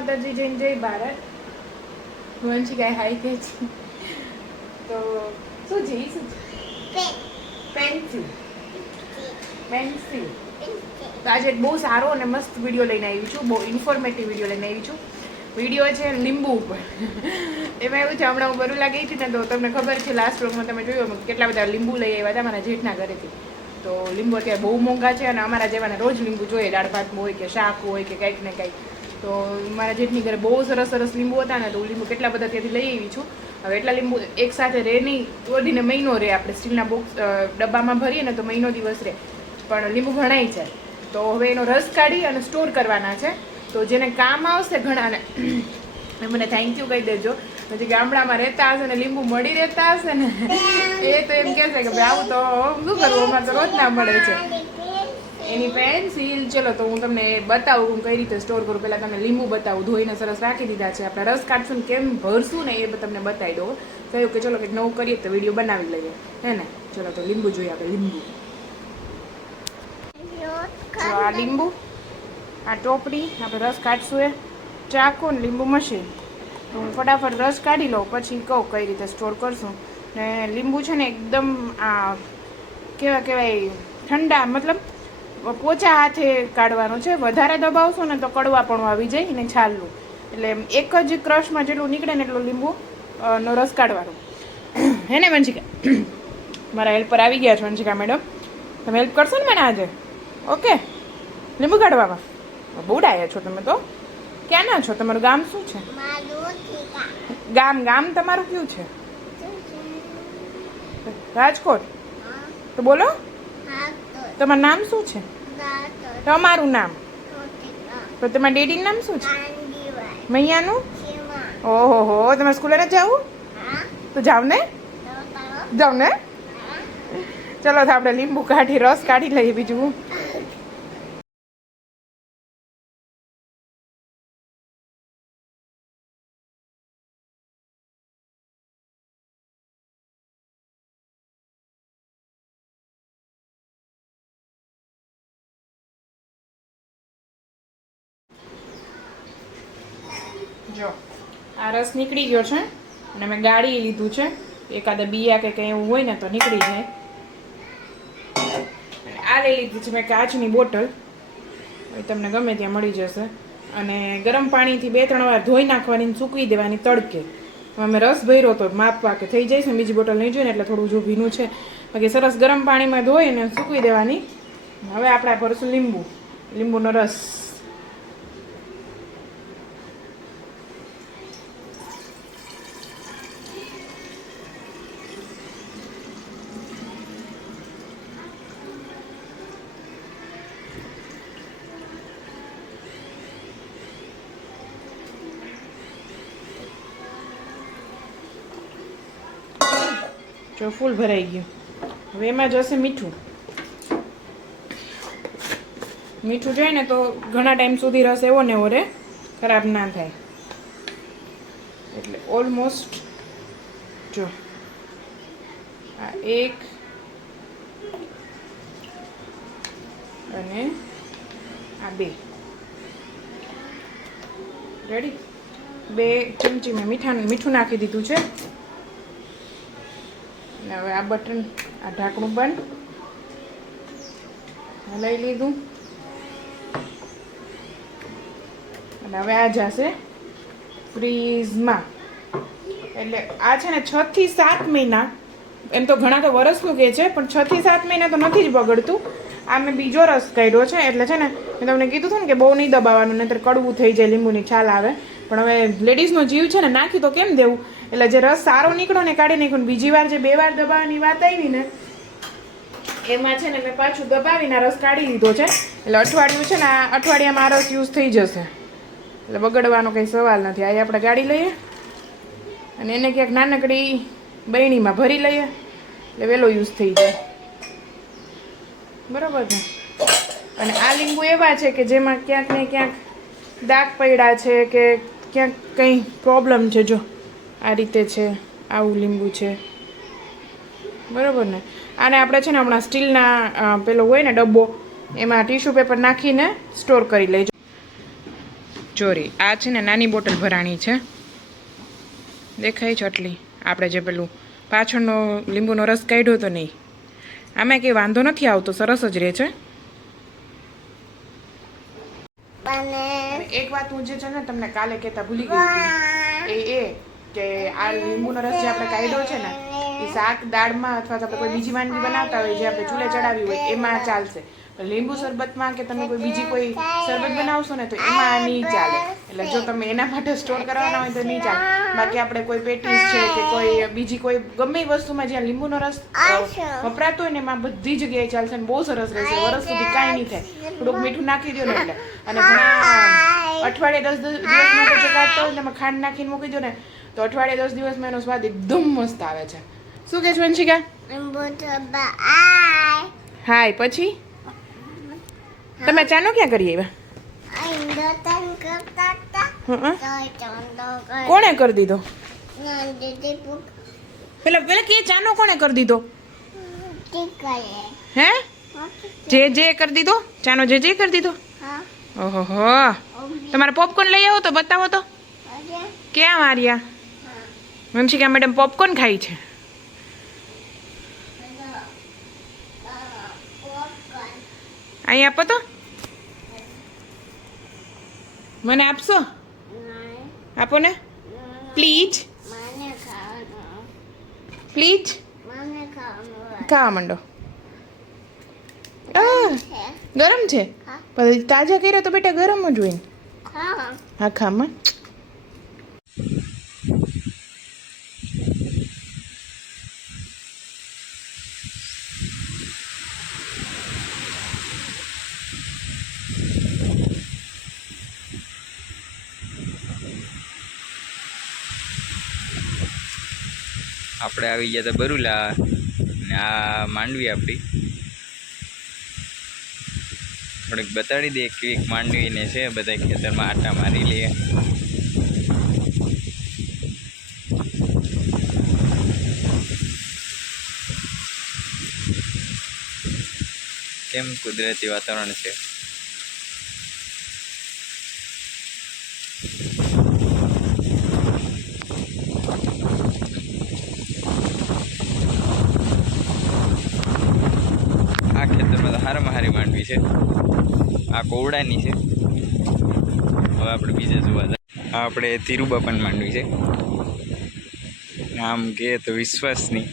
માતાજી જઈને જય ભારત વંશી ગાય હાઈ કે છે. તો શું છે શું પેન્સિલ પેન્સિલ તો આજે બહુ સારો અને મસ્ત વીડિયો લઈને આવી છું. બહુ ઇન્ફોર્મેટિવ વીડિયો લઈને આવી છું. વીડિયો છે લીંબુ ઉપર. એમાં એવું છે હમણાં હું બરુલા ગઈ હતી ને તો તમને ખબર છે લાસ્ટ વ્લોગમાં તમે જોયું કેટલા બધા લીંબુ લઈ આવ્યા હતા મારા જેઠના ઘરેથી. તો લીંબુ અત્યારે બહુ મોંઘા છે અને અમારા જેવાને રોજ લીંબુ જોઈએ. દાળ ભાતમાં હોય કે શાક હોય કે કંઈક ને કંઈક. તો મારા જેઠની ઘરે બહુ સરસ સરસ લીંબુ હતા ને, તો હું લીંબુ કેટલા બધા ત્યાંથી લઈ આવી છું. હવે એટલા લીંબુ એક સાથે રહે નહીં વધીને મહિનો રહે આપણે સ્ટીલના બોક્સ ડબ્બામાં ભરીએ ને તો મહિનો દિવસ રહે. પણ લીંબુ ઘણાય છે. તો હવે એનો રસ કાઢી અને સ્ટોર કરવાના છે. તો જેને કામ આવશે ઘણાને મને થેન્ક યુ કહી દેજો. પછી ગામડામાં રહેતા હશે ને, લીંબુ મળી રહેતા હશે ને, એ તો એમ કહેશે કે ભાઈ આવું તો શું કરવું? અમારે તો રોજ ના મળે છે. એની પેન્સિલ ચલો તો હું તમને બતાવું હું કઈ રીતે સ્ટોર કરું. પહેલાં તમને લીંબુ બતાવું, ધોઈને સરસ રાખી દીધા છે. આપણે રસ કાઢશું ને કેમ ભરશું ને એ તમને બતાવી દઉં કહ્યું કે ચલો કંઈક નવું કરીએ તો વીડિયો બનાવી લઈએ. હે ને? ચલો તો લીંબુ જોઈએ આપણે, લીંબુ. આ લીંબુ, આ ટોપડી, આપણે રસ કાઢશું એ. ચાકુ ને લીંબુ મશીન. તો હું ફટાફટ રસ કાઢી લઉં, પછી કહું કઈ રીતે સ્ટોર કરશું. ને લીંબુ છે ને એકદમ આ કેવા કહેવાય, ઠંડા, મતલબ પોચા હાથે કાઢવાનું છે. વધારે દબાવશો ને તો કડવાપણું આવી જાય ને છાલનું. એટલે એક જ ક્રશમાં જેટલું નીકળે ને એટલું લીંબુ નો રસ કાઢવાનો. હે ને વંશિકા? મારા હેલ્પર આવી ગયા છે વંશિકા મેડમ. તમે હેલ્પ કરશો ને મને આજે? ઓકે. લીંબુ કાઢવામાં. બહુ ડાયા છો તમે તો. ક્યાંના છો? તમારું ગામ શું છે? ગામ ગામ તમારું કયું છે? રાજકોટ. તો બોલો. તમારું નામ શું છે? તમારું નામ? તો તમારા ડેડીનું નામ શું છે? મૈયાનું? ઓહો હો તમારે સ્કૂલે નથી જવું? તો જાવ ને? જાવ ને? ચલો તો આપણે લીંબુ કાઢી રસ કાઢી લઈએ બીજું. જો, આ રસ નીકળી ગયો છે અને મેં ગાળી લીધું છે. એકાદા બિયા કે કંઈ એવું હોય ને તો નીકળી જાય. આ લઈ લીધી છે મેં કાચની બોટલ. એ તમને ગમે ત્યાં મળી જશે. અને ગરમ પાણીથી બે, ત્રણ વાર ધોઈ નાખવાની સૂકવી દેવાની તડકે. અમે રસ ભર્યો તો માપવા કે થઈ જાય છે બીજી બોટલ નહીં જોઈએ ને એટલે થોડું જો ભીનું છે. બાકી સરસ ગરમ પાણીમાં ધોઈને સૂકવી દેવાની. હવે આપણે ભરશું લીંબુ. લીંબુનો રસ. જો ફૂલ ભરાઈ ગયું. હવે એમાં જશે મીઠું. મીઠું જોઈએ ને તો ઘણા ટાઈમ સુધી રસ એવો ને એવો રે, ખરાબ ના થાય. એટલે ઓલમોસ્ટ જો. આ એક, અને આ બે. રેડી બે ચમચી મેં મીઠા મીઠું નાખી દીધું છે. અને હવે આ બટન, આ ઢાંકણું બંધ. લઈ લીધું. અને હવે આ જશે ફ્રીઝમાં. એટલે આ છે ને છ થી સાત મહિના. એમ તો ઘણા તો વરસનું કહે છે, પણ છ થી સાત મહિના તો નથી જ બગડતું. આ મેં બીજો રસ કર્યો છે, એટલે છે ને મેં તમને કીધું હતું ને કે બહુ નહીં દબાવવાનું, નહીંતર કડવું થઈ જાય, લીંબુની છાલ આવે. પણ હવે લેડીઝનો જીવ છે ને નાખ્યું તો કેમ દેવું? એટલે જે રસ સારો નીકળો ને કાઢી નાખ્યો બીજી વાર જે બે વાર દબાવવાની વાત આવી ને, એમાં છે ને મેં પાછું દબાવીને રસ કાઢી લીધો છે. એટલે અઠવાડિયું છે ને આ અઠવાડિયામાં આ રસ યુઝ થઈ જશે. એટલે બગડવાનો કંઈ સવાલ નથી. આ આપણે ગાડી લઈએ અને એને ક્યાંક નાનકડી બહેણીમાં ભરી લઈએ. એટલે વહેલો યુઝ થઈ જાય. બરાબર છે અને આ લીંબુ એવા છે કે જેમાં ક્યાંક ને ક્યાંક દાગ પડ્યા છે કે ક્યાંક કંઈ પ્રોબ્લેમ છે જો. આ રીતે છે આવું લીંબુ છે. બરાબર ને? આને આપણે છે ને હમણાં સ્ટીલના પેલો હોય ને ડબ્બો એમાં ટીશ્યુ પેપર નાખીને સ્ટોર કરી લેજો. ચોરી આ છે ને નાની બોટલ ભરાણી છે. દેખાય છે આટલી. આપણે જે પેલું પાછળનો લીંબુનો રસ કાઢ્યો તો નહીં. આમાં કંઈ વાંધો નથી આવતો સરસ જ રહે છે. એક વાત હું જે છે ને તમને કાલે કહેતા ભૂલી ગઈ એ એ કે આ લીંબુનો રસ જે આપણે કાઢ્યો છે ને, એ શાક દાળમાં અથવા તો આપણે કોઈ બીજી વાનગી બનાવતા હોય, જે આપણે ચૂલે ચડાવી હોય, એમાં ચાલશે. લીંબુ શરબતમાં કે તમે કોઈ બીજી કોઈ શરબત બનાવશો ને, તો એમાં નહીં ચાલે. એટલે જો તમે એના માટે સ્ટોર કરવાના હોય તો નહીં ચાલે. બાકી આપણે કોઈ પેટીસ છે કે કોઈ બીજી કોઈ ગમે વસ્તુમાં જ્યાં લીંબુનો રસ વપરાતો હોય ને, એમાં બધી જગ્યાએ ચાલશે અને બહુ સરસ રહેશે. વરસ સુધી કાંઈ નહીં થાય. થોડુંક મીઠું નાખી દો ને એટલે. અને અઠવાડિયે દસ દસ દિવસ માટે જો હોય ને ખાંડ નાખીને મૂકી દો ને તો અઠવાડિયે દસ દિવસમાં એનો સ્વાદ એકદમ મસ્ત આવે છે. શું કે છે વંશિકા? હાય પછી? તમે ચાનો ક્યાં કરી આવ્યા? કોણે કરી દીધો? પેલા પેલા કે ચાનો કોણે કરી દીધો? હે? જે જે કરી દીધો? ચાનો જે જે કરી દીધો? ઓહો તમારે પોપકોર્ન લઈ આવો તો બતાવો તો. ક્યાં માર્યા? વંશિકા મેડમ પોપકોર્ન ખાઈ છે. અહીં આપો તો. મને આપશો? આપો ને પ્લીઝ પ્લીઝ ખાવા માંડો. ગરમ છે? તાજા કર્યા તો બેટા ગરમ જ હોય હા. ખામાં આપણે આવી ગયા હતા બરુલા ને આ માંડવી આપણી. થોડીક બતાડી દે કેવીક માંડવીને છે બધા ખેતરમાં આટા મારી લઈએ કેમ કુદરતી વાતાવરણ છે આ ખેતરમાં તો હારામાં હારી માંડવી છે. આ કોવડાની છે. હવે આપણે બીજે જોવા જાય આ આપણે તિરુબાપાની માંડવી છે. આમ કે તો વિશ્વાસની.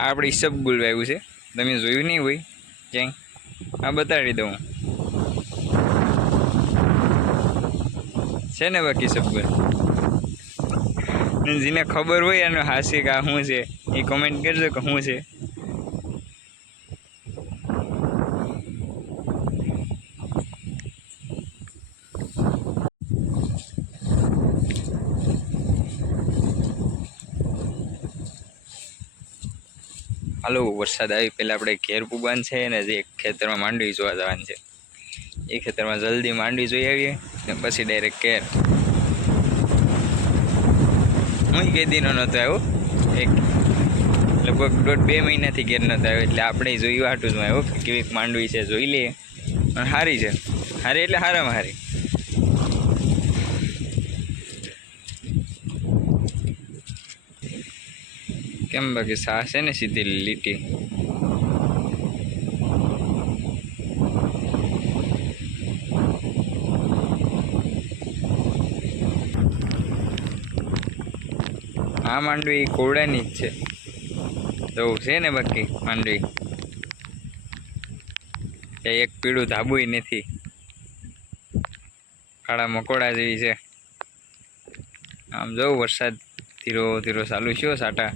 આ આપણે ઈસબગુલ વાવ્યું છે. તમે જોયું નહીં હોય, ક્યાંય? આ બતાડી દઉં. છે ને બાકી સબગુલ જેને ખબર હોય એનું હાસ્ય કે આ શું છે, એ કોમેન્ટ કરજો કે શું છે. હાલો, વરસાદ આવી. પહેલાં આપણે ઘેર પૂગવાનું છે ને જે ખેતરમાં માંડવી જોવા જવાનું છે. એ ખેતરમાં જલ્દી માંડવી જોઈ આવીએ ને પછી ડાયરેક્ટ ઘેર. હું કઈ દીનો નહોતો આવ્યો. એક લગભગ દોઢ બે મહિનાથી ઘેર નહોતો આવ્યો. એટલે આપણે જોયું આટું જ આવ્યો કે કેવી માંડવી છે જોઈ લઈએ. પણ સારી છે. સારી એટલે સારામાં સારી કેમ બાકી સા છે ને સીધી લીટી. આ માંડવી કોવડાની જ છે. તો છે ને બાકી માંડવી. એક પીળું ધાબુય નથી. કાળા મકોડા જેવી છે. આમ જો વરસાદ ધીરો ધીરો ચાલુ થયો સાટા.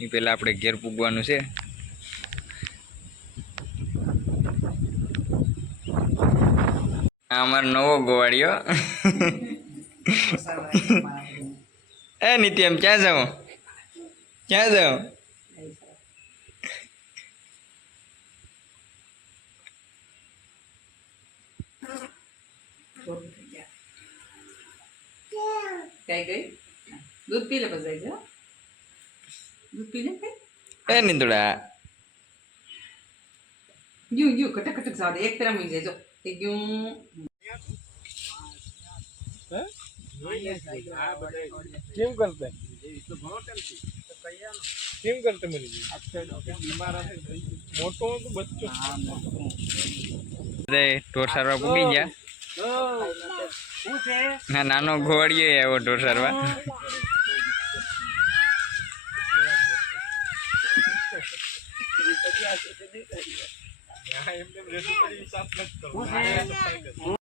એ પહેલાં આપણે ઘેર પૂગવાનું છે. અમારો નવો ગોવાળિયો. એ નિત્યમ ક્યાં જાઉં ક્યાં જાઉં દૂધ પી લે પછી જાય દૂધ પી લે એ નિંદુડા ગયું ગયું કટક કટક જાવ એક તરફ મી જાય જો એ ગયું કેમ કરતે કેમ કરતે મરી મોટો તો બચ્ચો બધા ઢોર સારવા પૂગી ગયા ના નાનો ઘોડીએ આવ્યો ઢોર સારવા એમને રજૂ કરી સાફ નથી કરવું.